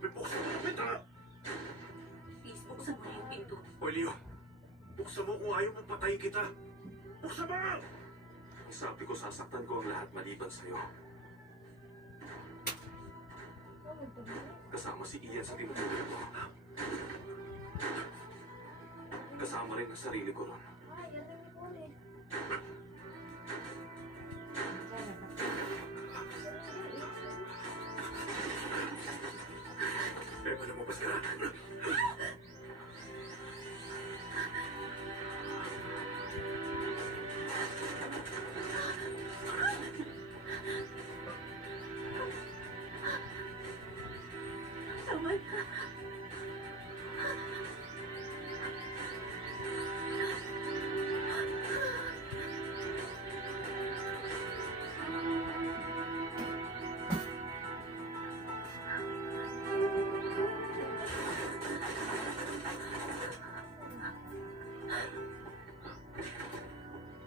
Sabi, buksan mo yung pinto! Please, buksan mo na yung pinto. O, Leo, buksan mo kung ayaw mong patayin kita. Buksan mo! Sabi ko, sasaktan ko ang lahat maliban sa'yo. Kasama si Ian sa tinutuloy mo. Kasama rin ang sarili ko ron. Emma, lumabas ka na. Tama na.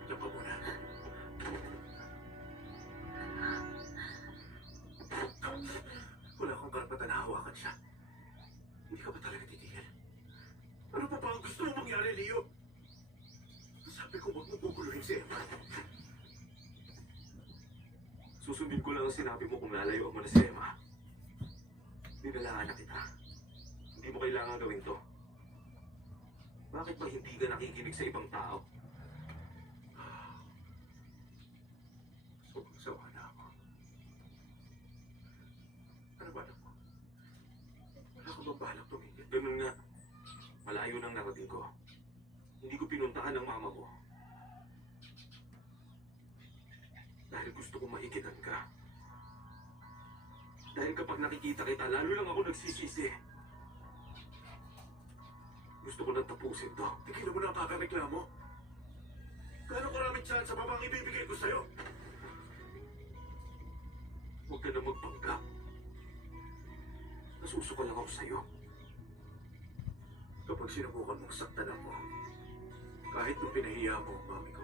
Diyan ka muna. Wala akong karapatan na hawakan siya. Hindi ka ba talaga titigil? Ano pa ba ang gusto mong mangyari, Leo? Sabi ko, huwag mo guguluhin si Emma. Susundin ko lang ang sinabi mo kung lalayo mo na si Emma. Nilalaan na kita. Hindi mo kailangan gawin to. Bakit ba hindi ka nakikinig sa ibang tao? Sobrang sawa na ako. Ano ba anak mo? Wala ka bang balak tumigil? Ganun nga. Malayo nang narating ko. Hindi ko pinuntahan ang mama mo. Dahil gusto kong mahigitan ka. Dahil kapag nakikita kita, lalo lang ako nagsisisi. Gusto ko nang tapusin to. Tigilan mo na ang kakareklamo. Gano'ng karaming chance sa babang ibibigay ko sa'yo? Huwag ka na magpanggap. Nasusuka lang ako sa'yo. Kapag sinubukan mong saktan ako, kahit nung pinahiya mo ang mami ko,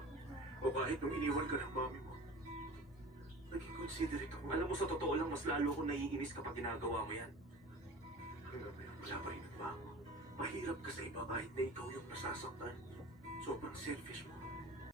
o kahit nung iniwan ka ng mami mo, naging considerate ako. Alam mo, sa totoo lang, mas lalo akong naiinis kapag ginagawa mo yan. Hanggang ngayon, wala pa rin nagbago. Mahirap ka sa iba kahit na ikaw yung nasasaktan. Sobrang selfish mo.